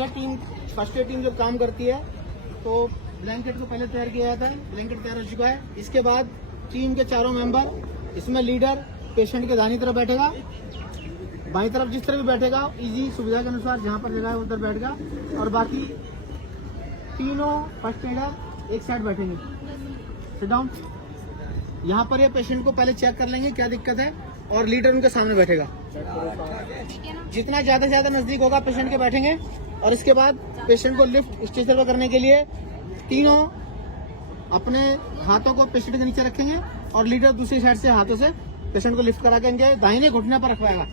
First aid team जब काम करती है तो ब्लैंकेट को पहले तैयार किया जाता है। ब्लैंकेट तैयार हो चुका है। इसके बाद टीम के चारों मेंबर, इसमें लीडर पेशेंट के दाहिनी तरफ बैठेगा, बाईं तरफ जिस तरह भी बैठेगा इजी सुविधा के अनुसार जहां पर जगह है उधर बैठेगा, और बाकी तीनों फर्स्ट एडर एक साइड बैठेंगे। Sit down. यहाँ पर ये पेशेंट को पहले चेक कर लेंगे क्या दिक्कत है, और लीडर उनके सामने बैठेगा। जितना ज्यादा से ज्यादा नजदीक होगा पेशेंट के बैठेंगे, और इसके बाद पेशेंट को लिफ्ट स्टेशन पर करने के लिए तीनों अपने हाथों को पेशेंट के नीचे रखेंगे, और लीडर दूसरी साइड से हाथों से पेशेंट को लिफ्ट करा के इनके दाहिने घुटने पर रखवाएगा।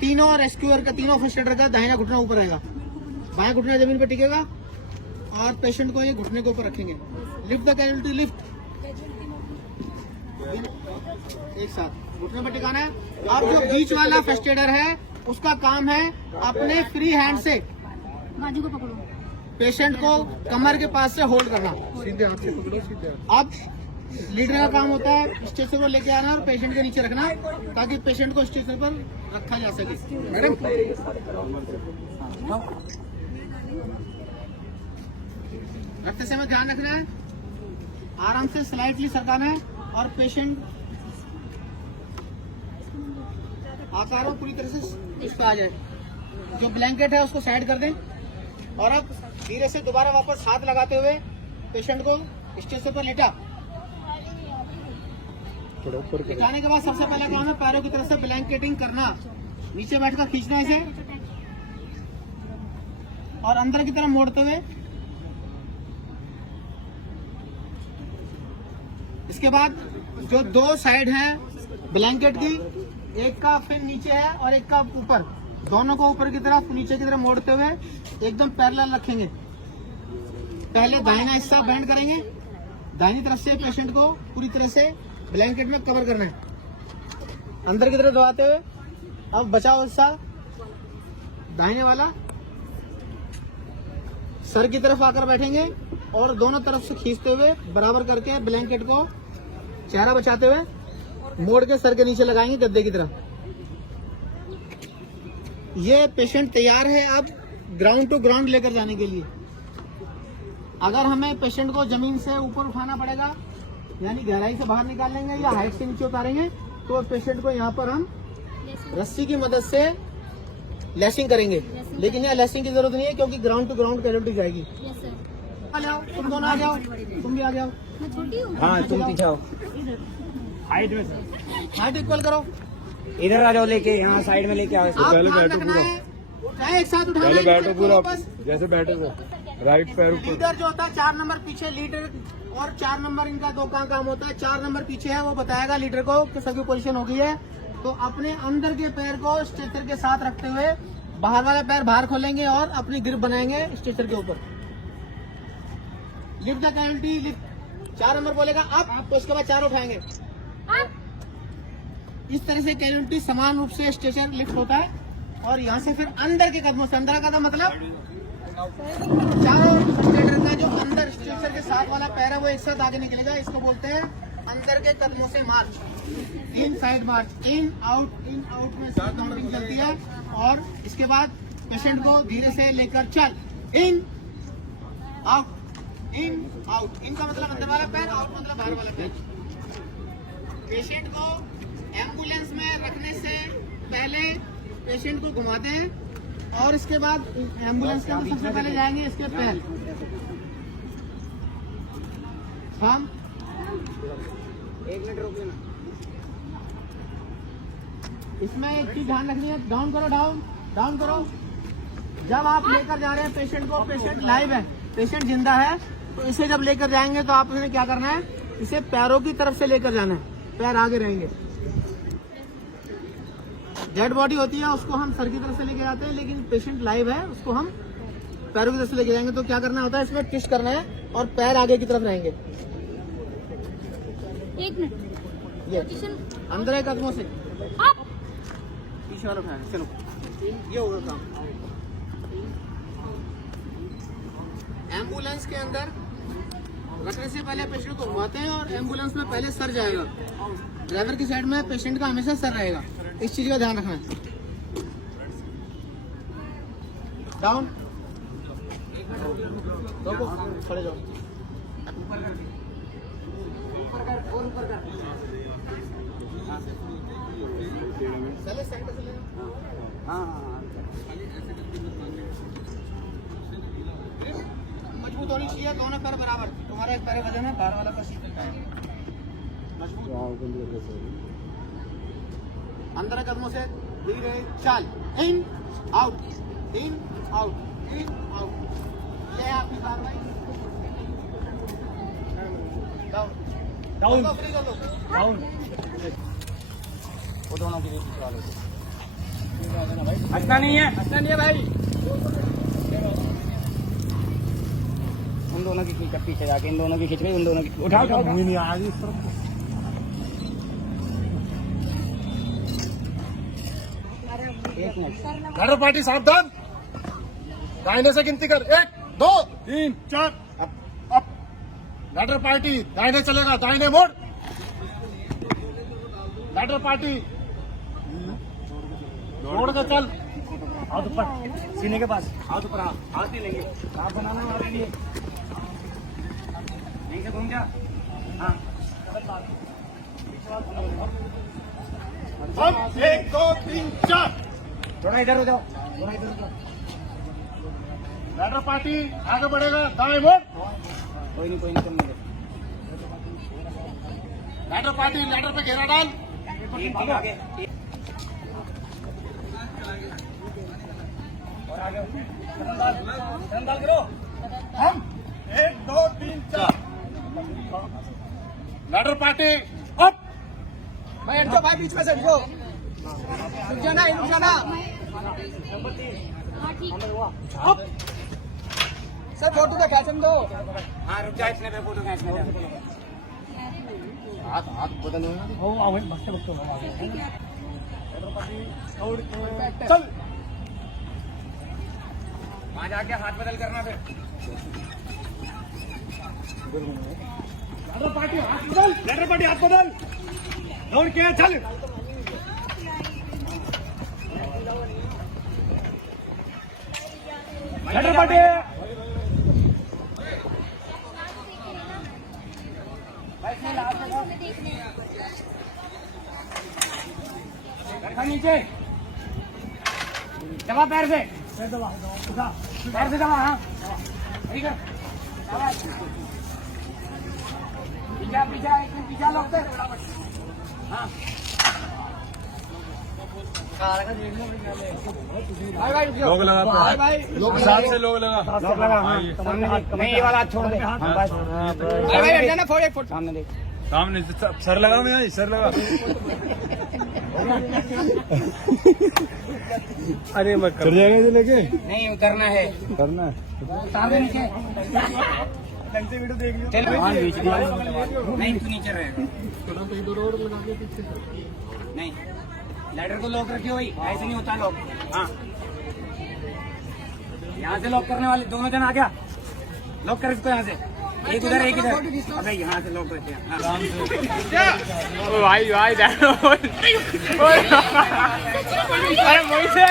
तीनों रेस्क्यूअर का, तीनों फर्स्ट एडर का दाहिना घुटना ऊपर रहेगा, बायां घुटना जमीन पर टिकेगा, और पेशेंट को ये घुटने के ऊपर रखेंगे। लिफ्ट द कैजुअल्टी, लिफ्ट एक साथ घुटने पर टिकाना है। अब जो बीच वाला फर्स्ट एडर है उसका काम है अपने फ्री हैंड से बाजू को पकड़ो, पेशेंट को कमर के पास से होल्ड करना। सीधे हाथ से पकड़ो, सीधे हाथ। अब लीडर का काम होता है स्टेशन पर लेके आना और पेशेंट के नीचे रखना, ताकि पेशेंट को स्टेशन पर रखा जा सके। मैडम रखते समय ध्यान रखना है, आराम से स्लाइटली सरकाना है, और पेशेंट आकार में पूरी तरह से इस पे आ जाए। जो ब्लैंकेट है उसको साइड कर दें, और अब धीरे से दोबारा वापस हाथ लगाते हुए पेशेंट को स्टेशन पर लेटा। थोड़ा ऊपर करो। लिटाने के बाद सबसे पहला काम है पैरों की तरफ से ब्लैंकेटिंग करना, नीचे बैठकर खींचना इसे, और अंदर की तरफ मोड़ते हुए। इसके बाद जो दो साइड हैं ब्लैंकेट की, एक का फिर नीचे है और एक का ऊपर, दोनों को ऊपर की तरफ नीचे की तरफ मोड़ते हुए एकदम पैरेलल रखेंगे। पहले दाहिना हिस्सा बेंड करेंगे, दाहिनी तरफ से पेशेंट को पूरी तरह से ब्लैंकेट में कवर करना है, अंदर की तरफ दबाते हुए। अब बचा हुआ हिस्सा दाहिने वाला सर की तरफ आकर बैठेंगे, और दोनों तरफ से खींचते हुए बराबर करके ब्लैंकेट को चेहरा बचाते हुए मोड़ के सर के नीचे लगाएंगे गद्दे की तरफ। ये पेशेंट तैयार है अब ग्राउंड टू ग्राउंड लेकर जाने के लिए। अगर हमें पेशेंट को जमीन से ऊपर उठाना पड़ेगा, यानी गहराई से बाहर निकाल लेंगे या हाइट से नीचे उतारेंगे, तो पेशेंट को यहाँ पर हम रस्सी की मदद से लैसिंग करेंगे। लेकिन यहाँ लैसिंग की जरूरत नहीं है, क्योंकि ग्राउंड टू ग्राउंड कैजुअल्टी जाएगी। आ जाओ, तुम दोनों आ जाओ, तुम भी आ जाओ। मैं छोटी हूँ। हाँ तुम पीछे आओ, हाइट में सर। हाइट इक्वल करो। इधर आ जाओ, लेके यहाँ साइड में लेके आओ इसको। आप पहले ध्यान बैठो रखना पूरा। है, चाहे एक साथ उठाना पहले है, बैठो नीचे पूरा, वापस। जैसे बैठे थे। राइट पैर ऊपर। लीडर जो होता है 4 नंबर पीछे, लीडर और 4 नंबर इनका दो का काम होता है। 4 नंबर पीछे है, वो बताएगा लीडर को कि सभी पोजीशन हो गई है। तो अपने अंदर के पैर को स्ट्रेचर के साथ रखते हुए बाहर वाला पैर बाहर खोलेंगे और अपनी ग्रिप बनाएंगे स्ट्रेचर के ऊपर। Lift the casualty, lift 4 number बोलेगा अप, तो उसके बाद 4 उठाएंगे। इस तरह से कैजुअल्टी समान रूप से स्ट्रेचर लिफ्ट होता है, और यहाँ से फिर अंदर के कदमों से, अंदर का कदम मतलब चारों स्ट्रेचर का जो अंदर स्ट्रेचर के साथ वाला पैर है वो एक साथ आगे निकलेगा। इसको बोलते हैं अंदर के कदमों से मार्च, इन साइड मार्च, इन आउट में साथ काउंटिंग चलती है। और इसके बाद पेशेंट को धीरे से लेकर चल, इन आउट, इन आउट। इन का मतलब अंदर वाला पैर, आउट मतलब बाहर वाला पैर। पेशेंट को एम्बुलेंस में रखने से पहले पेशेंट को घुमाते हैं, और इसके बाद एम्बुलेंस के अंदर सबसे पहले जाएंगे इसके पैर। हम 1 मिनट रोक लेना। इसमें एक चीज ध्यान रखनी है, डाउन करो, डाउन डाउन करो। जब आप लेकर जा रहे हैं पेशेंट को, पेशेंट लाइव है, पेशेंट जिंदा है, तो इसे जब लेकर जाएंगे तो आपने क्या करना है, इसे पैरों की तरफ से लेकर जाना है, पैर आगे रहेंगे। डेड बॉडी होती है उसको हम सर की तरफ से लेके जाते हैं, लेकिन पेशेंट लाइव है उसको हम पैरों की तरफ से लेके जाएंगे। तो क्या करना होता है, इसमें ट्विस्ट करना है और पैर आगे की तरफ रहेंगे। 1 मिनट। ये पोजीशन अंदर है कदमों से अप। पीछे वाला उठाना। चलो ये होगा काम। एम्बुलेंस के अंदर रखने से पहले पेशेंट को घुमाते हैं, और एम्बुलेंस में पहले सर जाएगा, ड्राइवर की साइड में पेशेंट का हमेशा सर रहेगा। इस चीज का ध्यान रखना है। डाउन रोको खड़े जाओ चले साइड से ले हाँ मजबूत होनी चाहिए दोनों पैर बराबर तुम्हारा एक पैर वजन है बाहर वाला का सीधा है मजबूत अंदर कदमों से धीरे चाल इन आउट इन आउट ये आपकी कार्रवाई डाउन डाउन फ्री कर दो डाउन वो दोनों की रीति चला लो हंसना नहीं है भाई उन दोनों की खींच पीछे जाके इन दोनों की खींच गई उन दोनों की उठा नहीं आ रही इस तरफ एक मिनट लैडर पार्टी सावधान दाहिने से गिनती कर 1 2 3 4 अप लैडर पार्टी दाहिने चलेगा दाहिने मोड़ लैडर पार्टी छोड़ के चल हाथ ऊपर सीने के पास हाथ ऊपर हाथ नहीं लेंगे हाथ बनाना हमारे लिए नहीं से घूम जा हाँ 1 2 3 4 थोड़ा इधर हो जाओ थोड़ा इधर हो जाओ लैडर पार्टी आगे बढ़ेगा दाएं मोड़ कोई नहीं कम नहीं लैडर पार्टी लैडर पे घेरा डाल आगे और आगे डाल करो हम 1 2 3 4 लैडर पार्टी अप भाई हटो भाई बीच में से हटो रुक जाना हाँ ठीक है अप सर फोटो तो खींचने दो हाँ रुक जा इसने पे फोटो खींचने दे हाथ बदल हो आओ मस्त बच्चों चल वहाँ जाके हाथ बदल करना फिर लैडर पार्टी हाथ बदल दौड़ के चल लैडर पार्टी रखा नीचे दबा पैर से दबा हाँ ठीक है पीछा लोग हाँ लोग लगा साथ से लोग लगा नहीं ये वाला छोड़ दे सामने देख सामने सर लगा मैं सर लगा अरे मैं कर जाएगा इसे लेके नहीं उतरना है करना है सामने नीचे वीडियो देख लियो चल नहीं तू नीचे रहेगा नहीं लैडर को लॉक रखियो भाई ऐसे नहीं होता लॉक हाँ यहाँ से लॉक करने वाले दोनों जन आ गया लॉक कर इसको यहाँ से एक उधर एक इधर अबे यहाँ से लॉक करते हैं भाई अरे वही से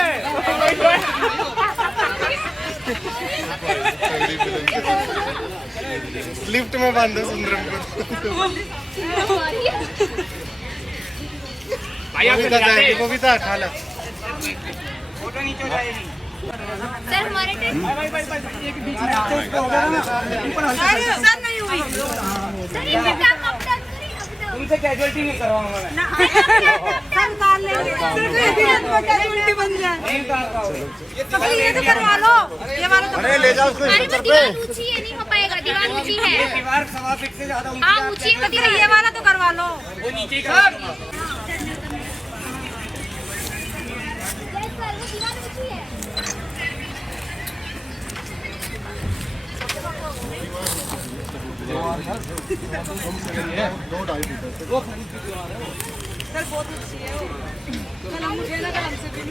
लिफ्ट में बांधो सुंदरम को बबीता खाला फोटो नीचे हो जाएगी सर हमारे सर नहीं हुई सर ये बेटा कब तक करें अब तक तुमसे कैजुअलिटी नहीं करवाऊंगा मैं सरकार लेंगे कैजुअलिटी बन जाए नहीं उतार पाओगे ये तो करवा लो ये वाला तो अरे ले जाओ उसको अरे वो दीवार ऊंची है नहीं हो पाएगा दीवार ऊंची है दीवार 1.5 फीट से ज्यादा ऊंची हाँ ऊंची है तो ये वाला तो करवा लो वो नीचे ही करवा दूंगा। यस सर वो दीवार ऊंची है दो ढाई फीट सर बहुत ऊंची है वो मुझे लगा हमसे भी